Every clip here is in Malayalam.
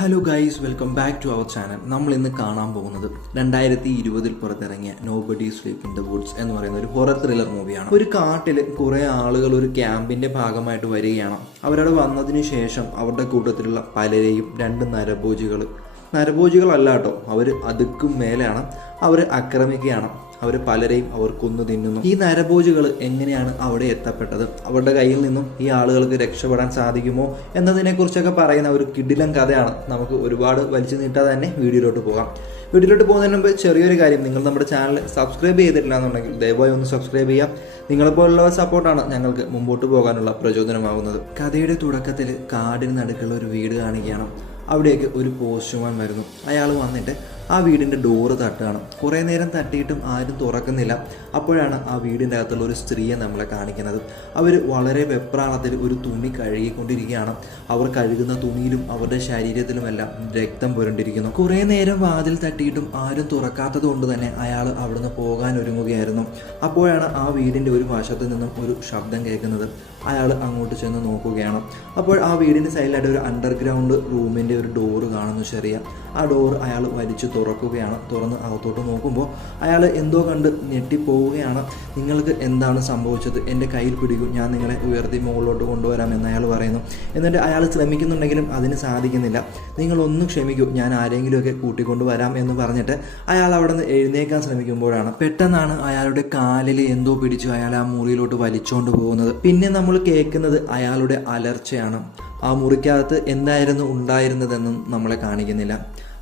Hello guys, welcome back to our channel. നമ്മൾ ഇന്ന് കാണാൻ പോകുന്നത് 2020 പുറത്തിറങ്ങിയ nobody sleep in the woods എന്ന് പറയുന്ന ഒരു ഹൊറർ ത്രില്ലർ മൂവിയാണ്. ഒരു കാട്ടിൽ കുറെ ആളുകൾ ഒരു ക്യാമ്പിന്റെ ഭാഗമായിട്ട് വരികയാണ്. അവരവിടെ വന്നതിന് ശേഷം അവരുടെ കൂട്ടത്തിലുള്ള പലരെയും രണ്ട് നരഭോജികളല്ല കേട്ടോ, അവർ അതുക്കും മേലെയാണ്, അവർ ആക്രമിക്കുകയാണ്. അവർ പലരെയും അവർ കൊന്നു തിന്നുന്നു. ഈ നരഭോജികൾ എങ്ങനെയാണ് അവിടെ എത്തപ്പെട്ടത്, അവരുടെ കയ്യിൽ നിന്നും ഈ ആളുകൾക്ക് രക്ഷപ്പെടാൻ സാധിക്കുമോ എന്നതിനെ കുറിച്ചൊക്കെ പറയുന്ന ഒരു കിടിലൻ കഥയാണ്. നമുക്ക് ഒരുപാട് വലിച്ചു നീട്ടാതെ തന്നെ വീഡിയോയിലോട്ട് പോകാം. വീഡിയോയിലോട്ട് പോകുന്നതിന് മുമ്പ് ചെറിയൊരു കാര്യം, നിങ്ങൾ നമ്മുടെ ചാനൽ സബ്സ്ക്രൈബ് ചെയ്തിട്ടില്ല എന്നുണ്ടെങ്കിൽ ദയവായി ഒന്ന് സബ്സ്ക്രൈബ് ചെയ്യാം. നിങ്ങളെപ്പോലുള്ള സപ്പോർട്ടാണ് ഞങ്ങൾക്ക് മുമ്പോട്ട് പോകാനുള്ള പ്രചോദനമാകുന്നത്. കഥയുടെ തുടക്കത്തിൽ കാടിന് നടുക്കുള്ള ഒരു വീട് കാണിക്കുകയാണ്. അവിടേക്ക് ഒരു പോസ്റ്റ്മാൻ വരുന്നു. അയാൾ വന്നിട്ട് ആ വീടിൻ്റെ ഡോറ് തട്ടുകയാണ്. കുറേ നേരം തട്ടിയിട്ടും ആരും തുറക്കുന്നില്ല. അപ്പോഴാണ് ആ വീടിൻ്റെ അകത്തുള്ള ഒരു സ്ത്രീയെ നമ്മളെ കാണിക്കുന്നത്. അവർ വളരെ വെപ്രാളത്തിൽ ഒരു തുണി കഴുകിക്കൊണ്ടിരിക്കുകയാണ്. അവർ കഴുകുന്ന തുണിയിലും അവരുടെ ശരീരത്തിലുമെല്ലാം രക്തം പുരണ്ടിരിക്കുന്നു. കുറേ നേരം വാതിൽ തട്ടിയിട്ടും ആരും തുറക്കാത്തത് കൊണ്ട് തന്നെ അയാൾ അവിടുന്ന് പോകാൻ ഒരുങ്ങുകയായിരുന്നു. അപ്പോഴാണ് ആ വീടിൻ്റെ ഒരു വശത്ത് നിന്നും ഒരു ശബ്ദം കേൾക്കുന്നത്. അയാൾ അങ്ങോട്ട് ചെന്ന് നോക്കുകയാണ്. അപ്പോൾ ആ വീടിൻ്റെ സൈഡിലായിട്ട് ഒരു അണ്ടർഗ്രൗണ്ട് റൂമിൻ്റെ ഒരു ഡോറ് കാണുന്നു. ചെറിയ ആ ഡോർ അയാൾ വലിച്ചു തുറക്കുകയാണ്. തുറന്ന് അകത്തോട്ട് നോക്കുമ്പോൾ അയാൾ എന്തോ കണ്ട് ഞെട്ടിപ്പോവുകയാണ്. നിങ്ങൾക്ക് എന്താണ് സംഭവിച്ചത്? എൻ്റെ കയ്യിൽ പിടിക്കൂ, ഞാൻ നിങ്ങളെ ഉയർത്തി മുകളിലോട്ട് കൊണ്ടുവരാം എന്ന് അയാൾ പറയുന്നു. എന്നിട്ട് അയാൾ ശ്രമിക്കുന്നുണ്ടെങ്കിലും അതിന് സാധിക്കുന്നില്ല. നിങ്ങളൊന്നും ക്ഷമിക്കൂ, ഞാൻ ആരെങ്കിലുമൊക്കെ കൂട്ടിക്കൊണ്ട് വരാം എന്ന് പറഞ്ഞിട്ട് അയാൾ അവിടെ നിന്ന് എഴുന്നേക്കാൻ ശ്രമിക്കുമ്പോഴാണ് പെട്ടെന്നാണ് അയാളുടെ കാലിൽ എന്തോ പിടിച്ചു അയാൾ ആ മുറിയിലോട്ട് വലിച്ചുകൊണ്ട് പോകുന്നത്. പിന്നെ നമ്മൾ കേൾക്കുന്നത് അയാളുടെ അലർച്ചയാണ്. ആ മുറിക്കകത്ത് എന്തായിരുന്നു ഉണ്ടായിരുന്നതെന്നും നമ്മളെ കാണിക്കുന്നില്ല.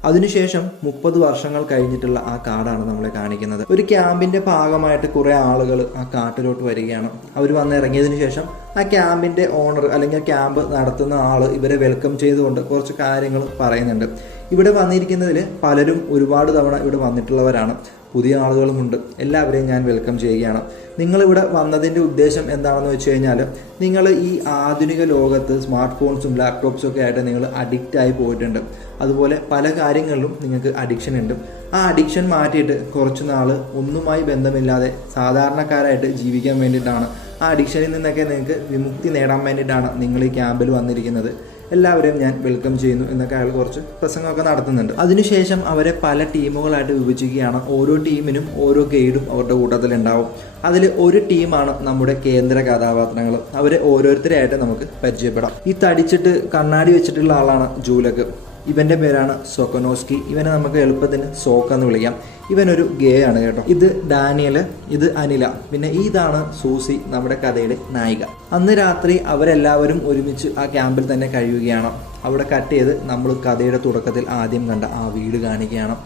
അതിനുശേഷം 30 വർഷങ്ങൾ കഴിഞ്ഞിട്ടുള്ള ആ കാടാണ് നമ്മളെ കാണിക്കുന്നത്. ഒരു ക്യാമ്പിന്റെ ഭാഗമായിട്ട് കുറെ ആളുകൾ ആ കാട്ടിലോട്ട് വരികയാണ്. അവർ വന്നിറങ്ങിയതിനു ശേഷം ആ ക്യാമ്പിന്റെ ഓണർ അല്ലെങ്കിൽ ക്യാമ്പ് നടത്തുന്ന ആള് ഇവരെ വെൽക്കം ചെയ്തുകൊണ്ട് കുറച്ച് കാര്യങ്ങൾ പറയുന്നുണ്ട്. ഇവിടെ വന്നിരിക്കുന്നതിൽ പലരും ഒരുപാട് തവണ ഇവിടെ വന്നിട്ടുള്ളവരാണ്, പുതിയ ആളുകളുമുണ്ട്. എല്ലാവരെയും ഞാൻ വെൽക്കം ചെയ്യുകയാണ്. നിങ്ങളിവിടെ വന്നതിൻ്റെ ഉദ്ദേശം എന്താണെന്ന് വെച്ച് കഴിഞ്ഞാൽ, നിങ്ങൾ ഈ ആധുനിക ലോകത്ത് സ്മാർട്ട് ഫോൺസും ലാപ്ടോപ്സും ഒക്കെ ആയിട്ട് നിങ്ങൾ അഡിക്റ്റായി പോയിട്ടുണ്ട്. അതുപോലെ പല കാര്യങ്ങളിലും നിങ്ങൾക്ക് അഡിക്ഷൻ ഉണ്ട്. ആ അഡിക്ഷൻ മാറ്റിയിട്ട് കുറച്ച് നാൾ ഒന്നുമായി ബന്ധമില്ലാതെ സാധാരണക്കാരായിട്ട് ജീവിക്കാൻ വേണ്ടിയിട്ടാണ്, ആ അഡിക്ഷനിൽ നിന്നൊക്കെ നിങ്ങൾക്ക് വിമുക്തി നേടാൻ വേണ്ടിയിട്ടാണ് നിങ്ങൾ ഈ ക്യാമ്പിൽ വന്നിരിക്കുന്നത്. എല്ലാവരെയും ഞാൻ വെൽക്കം ചെയ്യുന്നു എന്നൊക്കെ അയാൾ കുറച്ച് പ്രസംഗമൊക്കെ നടത്തുന്നുണ്ട്. അതിനുശേഷം അവരെ പല ടീമുകളായിട്ട് വിഭജിക്കുകയാണ്. ഓരോ ടീമിനും ഓരോ ഗൈഡും അവരുടെ കൂട്ടത്തിലുണ്ടാവും. അതിൽ ഒരു ടീമാണ് നമ്മുടെ കേന്ദ്ര കഥാപാത്രങ്ങൾ. അവരെ ഓരോരുത്തരെയായിട്ട് നമുക്ക് പരിചയപ്പെടാം. ഈ തടിച്ചിട്ട് കണ്ണാടി വെച്ചിട്ടുള്ള ആളാണ് ജൂലക്. ഇവന്റെ പേരാണ് സൊക്കനോസ്കി. ഇവനെ നമുക്ക് എളുപ്പത്തിന് സോക്ക് എന്ന് വിളിക്കാം. ഇവനൊരു ഗേ ആണ് കേട്ടോ. ഇത് ഡാനിയല്, ഇത് അനില, പിന്നെ ഇതാണ് സൂസി, നമ്മുടെ കഥയുടെ നായിക. അന്ന് രാത്രി അവരെല്ലാവരും ഒരുമിച്ച് ആ ക്യാമ്പിൽ തന്നെ കഴിയുകയാണ്. അവിടെ കട്ട് ചെയ്ത് നമ്മൾ കഥയുടെ തുടക്കത്തിൽ ആദ്യം കണ്ട ആ വീട് കാണിക്കുകയാണ്.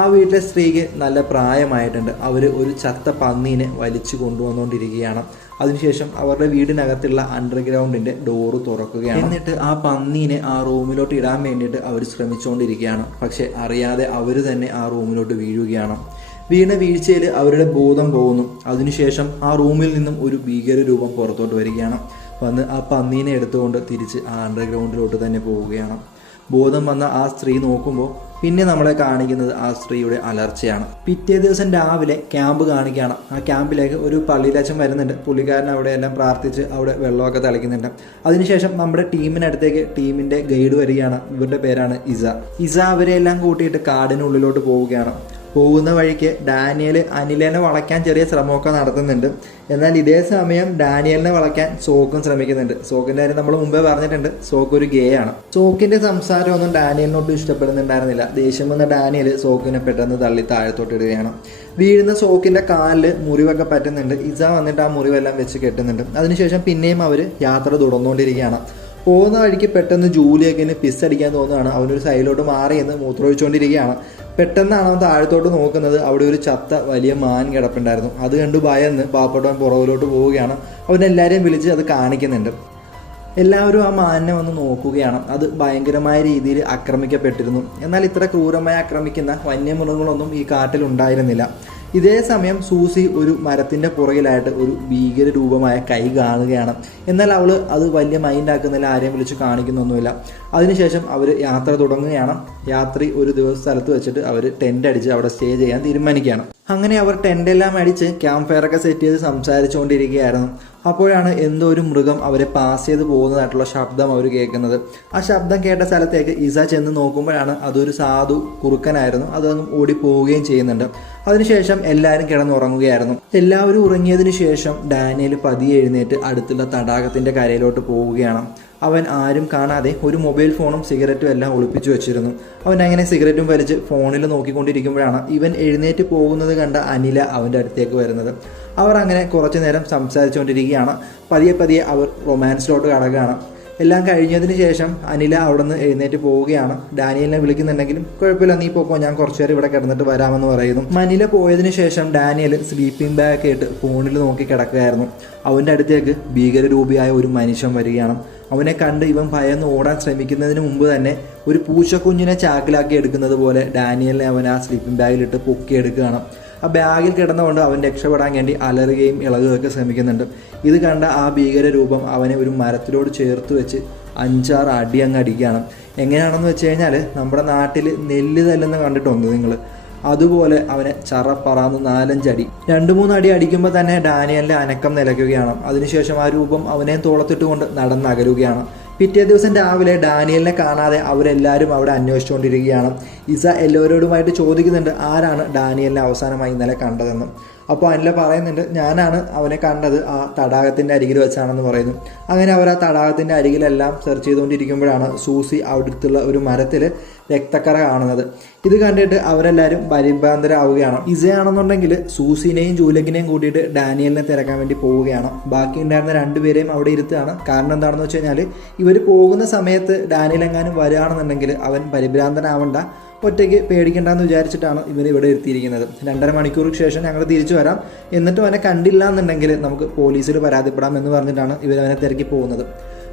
ആ വീട്ടിലെ സ്ത്രീക്ക് നല്ല പ്രായമായിട്ടുണ്ട്. അവർ ഒരു ചത്ത പന്നീനെ വലിച്ചു കൊണ്ടുവന്നുകൊണ്ടിരിക്കുകയാണ്. അതിനുശേഷം അവരുടെ വീടിനകത്തുള്ള അണ്ടർഗ്രൗണ്ടിന്റെ ഡോറ് തുറക്കുകയാണ്. എന്നിട്ട് ആ പന്നീനെ ആ റൂമിലോട്ട് ഇടാൻ വേണ്ടിയിട്ട് അവർ ശ്രമിച്ചുകൊണ്ടിരിക്കുകയാണ്. പക്ഷെ അറിയാതെ അവർ തന്നെ ആ റൂമിലോട്ട് വീഴുകയാണ്. വീണ വീഴ്ചയിൽ അവരുടെ ബോധം പോകുന്നു. അതിനുശേഷം ആ റൂമിൽ നിന്നും ഒരു ഭീകര രൂപം പുറത്തോട്ട് വരികയാണ്. വന്ന് ആ പന്നീനെ എടുത്തുകൊണ്ട് തിരിച്ച് ആ അണ്ടർഗ്രൗണ്ടിലോട്ട് തന്നെ പോവുകയാണ്. ബോധം വന്ന ആ സ്ത്രീ നോക്കുമ്പോൾ പിന്നെ നമ്മളെ കാണിക്കുന്നത് ആ സ്ത്രീയുടെ അലർച്ചയാണ്. പിറ്റേ ദിവസം രാവിലെ ക്യാമ്പ് കാണിക്കുകയാണ്. ആ ക്യാമ്പിലേക്ക് ഒരു പള്ളിയിലച്ചൻ വരുന്നുണ്ട്. പുള്ളിക്കാരൻ അവിടെ എല്ലാം പ്രാർത്ഥിച്ച് അവിടെ വെള്ളമൊക്കെ തളിക്കുന്നുണ്ട്. അതിനുശേഷം നമ്മുടെ ടീമിനടുത്തേക്ക് ടീമിന്റെ ഗൈഡ് വരികയാണ്. ഇവരുടെ പേരാണ് ഇസ. അവരെല്ലാം കൂട്ടിയിട്ട് കാടിനുള്ളിലോട്ട് പോവുകയാണ്. പോകുന്ന വഴിക്ക് ഡാനിയൽ അനിലിനെ വളയ്ക്കാൻ ചെറിയ ശ്രമമൊക്കെ നടത്തുന്നുണ്ട്. എന്നാൽ ഇതേ സമയം ഡാനിയലിനെ വളയ്ക്കാൻ സോക്കും ശ്രമിക്കുന്നുണ്ട്. സോക്കിന്റെ കാര്യം നമ്മൾ മുമ്പേ പറഞ്ഞിട്ടുണ്ട്, സോക്ക് ഒരു ഗേ ആണ്. സോക്കിന്റെ സംസാരമൊന്നും ഡാനിയലിനോട്ട് ഇഷ്ടപ്പെടുന്നുണ്ടായിരുന്നില്ല. ദേഷ്യം വന്ന ഡാനിയൽ സോക്കിനെ പെട്ടെന്ന് തള്ളി താഴത്തോട്ട് ഇടുകയാണ്. വീഴുന്ന സോക്കിന്റെ കാലിൽ മുറിവൊക്കെ പറ്റുന്നുണ്ട്. ഇസ വന്നിട്ട് ആ മുറിവെല്ലാം വെച്ച് കെട്ടുന്നുണ്ട്. അതിനുശേഷം പിന്നെയും അവർ യാത്ര തുടർന്നുകൊണ്ടിരിക്കുകയാണ്. പോകുന്ന വഴിക്ക് പെട്ടെന്ന് ജൂലിയൊക്കെ പിസ്സടിക്കാൻ തോന്നുകയാണ്. അവനൊരു സൈഡിലോട്ട് മാറി എന്ന് മൂത്രമൊഴിച്ചുകൊണ്ടിരിക്കുകയാണ്. പെട്ടെന്നാണ് അവൻ താഴത്തോട്ട് നോക്കുന്നത്. അവിടെ ഒരു ചത്ത വലിയ മാൻ കിടപ്പുണ്ടായിരുന്നു. അത് കണ്ട് ഭയന്ന് പാവപ്പെട്ടവൻ പുറകിലോട്ട് പോവുകയാണ്. അവനെല്ലാവരെയും വിളിച്ച് അത് കാണിക്കുന്നുണ്ട്. എല്ലാവരും ആ മാനിനെ വന്ന് നോക്കുകയാണ്. അത് ഭയങ്കരമായ രീതിയിൽ ആക്രമിക്കപ്പെട്ടിരുന്നു. എന്നാൽ ഇത്ര ക്രൂരമായി ആക്രമിക്കുന്ന വന്യമൃഗങ്ങളൊന്നും ഈ കാട്ടിൽ ഉണ്ടായിരുന്നില്ല. ഇതേ സമയം സൂസി ഒരു മരത്തിന്റെ പുറകിലായിട്ട് ഒരു ഭീകര രൂപമായ കൈ കാണുകയാണ്. എന്നാൽ അവൾ അത് വലിയ മൈൻഡ് ആക്കുന്നില്ല, ആരെയും വിളിച്ച് കാണിക്കുന്നൊന്നുമില്ല. അതിനുശേഷം അവർ യാത്ര തുടങ്ങുകയാണ്. രാത്രി ഒരു ദിവസം സ്ഥലത്ത് വെച്ചിട്ട് അവർ ടെൻ്റ് അടിച്ച് അവിടെ സ്റ്റേ ചെയ്യാൻ തീരുമാനിക്കുകയാണ്. അങ്ങനെ അവർ ടെൻ്റെല്ലാം അടിച്ച് ക്യാമ്പ് ഫയറൊക്കെ സെറ്റ് ചെയ്ത് സംസാരിച്ചുകൊണ്ടിരിക്കുകയായിരുന്നു. അപ്പോഴാണ് എന്തോ ഒരു മൃഗം അവരെ പാസ് ചെയ്ത് പോകുന്നതായിട്ടുള്ള ശബ്ദം അവർ കേൾക്കുന്നത്. ആ ശബ്ദം കേട്ട സ്ഥലത്തേക്ക് ഇസ ചെന്ന് നോക്കുമ്പോഴാണ് അതൊരു സാധു കുറുക്കനായിരുന്നു. അതങ്ങ് ഓടിപ്പോവുകയും ചെയ്യുന്നുണ്ട്. അതിനുശേഷം എല്ലാവരും കിടന്നുറങ്ങുകയായിരുന്നു. എല്ലാവരും ഉറങ്ങിയതിനു ശേഷം ഡാനിയൽ പതിയെ എഴുന്നേറ്റ് അടുത്തുള്ള തടാകത്തിൻ്റെ കരയിലോട്ട് പോവുകയാണ്. അവൻ ആരും കാണാതെ ഒരു മൊബൈൽ ഫോണും സിഗരറ്റും എല്ലാം ഒളിപ്പിച്ചു വെച്ചിരുന്നു. അവൻ അങ്ങനെ സിഗരറ്റും വലിച്ച് ഫോണിൽ നോക്കിക്കൊണ്ടിരിക്കുമ്പോഴാണ് ഇവൻ എഴുന്നേറ്റ് പോകുന്നത് കണ്ട അനില അവൻ്റെ അടുത്തേക്ക് വരുന്നത്. അവർ അങ്ങനെ കുറച്ചു നേരം സംസാരിച്ചുകൊണ്ടിരിക്കുകയാണ്. പതിയെ പതിയെ അവർ റൊമാൻസിലോട്ട് കടക്കുകയാണ്. എല്ലാം കഴിഞ്ഞതിന് ശേഷം അനില അവിടെ നിന്ന് എഴുന്നേറ്റ് പോവുകയാണ്. ഡാനിയലിനെ വിളിക്കുന്നുണ്ടെങ്കിലും കുഴപ്പമില്ല, നീ പോക്കോ, ഞാൻ കുറച്ചു നേരം ഇവിടെ കിടന്നിട്ട് വരാമെന്ന് പറയുന്നു. അനില പോയതിനു ശേഷം ഡാനിയൽ സ്ലീപ്പിംഗ് ബാഗ് ആയിട്ട് ഫോണിൽ നോക്കി കിടക്കുകയായിരുന്നു. അവൻ്റെ അടുത്തേക്ക് ഭീകരരൂപിയായ ഒരു മനുഷ്യൻ വരികയാണ്. അവനെ കണ്ട് ഇവൻ ഭയന്ന് ഓടാൻ ശ്രമിക്കുന്നതിന് മുമ്പ് തന്നെ ഒരു പൂച്ചക്കുഞ്ഞിനെ ചാക്കിലാക്കി എടുക്കുന്നത് പോലെ ഡാനിയലിനെ അവൻ ആ സ്ലീപ്പിംഗ് ബാഗിലിട്ട് പൊക്കിയെടുക്കുകയാണ്. ആ ബാഗിൽ കിടന്നുകൊണ്ട് അവൻ രക്ഷപ്പെടാൻ വേണ്ടി അലറുകയും ഇളകുകയൊക്കെ ശ്രമിക്കുന്നുണ്ട്. ഇത് കണ്ട ആ ഭീകര രൂപം അവനെ ഒരു മരത്തിലോട് ചേർത്ത് വെച്ച് 5-6 അടി അങ്ങ് അടിക്കുകയാണ്. എങ്ങനെയാണെന്ന് വെച്ച് കഴിഞ്ഞാൽ നമ്മുടെ നാട്ടിൽ നെല്ല് തല്ലെന്ന് കണ്ടിട്ടുണ്ട് നിങ്ങൾ, അതുപോലെ അവനെ ചറപ്പറാന്ന് 4-5 അടി 2-3 അടി അടിക്കുമ്പോൾ തന്നെ ഡാനിയലിൻ്റെ അനക്കം നിലയ്ക്കുകയാണ്. അതിനുശേഷം ആ രൂപം അവനെ തോളത്തിട്ടുകൊണ്ട് നടന്നകലുകയാണ്. പിറ്റേ ദിവസം രാവിലെ ഡാനിയലിനെ കാണാതെ അവരെല്ലാവരും അവിടെ അന്വേഷിച്ചുകൊണ്ടിരിക്കുകയാണ്. ഇസ എല്ലാവരോടുമായിട്ട് ചോദിക്കുന്നുണ്ട് ആരാണ് ഡാനിയലിനെ അവസാനമായി ഇന്നലെ കണ്ടതെന്ന്. അപ്പോൾ അനില പറയുന്നുണ്ട് ഞാനാണ് അവനെ കണ്ടത് ആ തടാകത്തിൻ്റെ അരികിൽ വെച്ചാണെന്ന് പറയുന്നു. അങ്ങനെ അവർ ആ തടാകത്തിൻ്റെ അരികിലെല്ലാം സെർച്ച് ചെയ്തുകൊണ്ടിരിക്കുമ്പോഴാണ് സൂസി അവിടുത്തുള്ള ഒരു മരത്തിൽ രക്തക്കറ കാണുന്നത്. ഇത് കണ്ടിട്ട് അവരെല്ലാവരും പരിഭ്രാന്തരാവുകയാണ്. ഇസയാണെന്നുണ്ടെങ്കിൽ സൂസിനെയും ജൂലക്കിനെയും കൂട്ടിയിട്ട് ഡാനിയലിനെ തിരക്കാൻ വേണ്ടി പോവുകയാണ്. ബാക്കി ഉണ്ടായിരുന്ന 2 പേരെയും അവിടെ ഇരുത്തുകയാണ്. കാരണം എന്താണെന്ന് വെച്ച് കഴിഞ്ഞാൽ ഇവർ പോകുന്ന സമയത്ത് ഡാനിയൽ എങ്ങാനും വരികയാണെന്നുണ്ടെങ്കിൽ അവൻ പരിഭ്രാന്തനാവണ്ട, ഒറ്റയ്ക്ക് പേടിക്കേണ്ടെന്ന് വിചാരിച്ചിട്ടാണ് ഇവർ ഇവിടെ എത്തിയിരിക്കുന്നത്. 2.5 മണിക്കൂർക്ക് ശേഷം ഞങ്ങൾ തിരിച്ചു വരാം, എന്നിട്ടും അവനെ കണ്ടില്ല എന്നുണ്ടെങ്കിൽ നമുക്ക് പോലീസിൽ പരാതിപ്പെടാം എന്ന് പറഞ്ഞിട്ടാണ് ഇവരവനെ തിരക്കി പോകുന്നത്.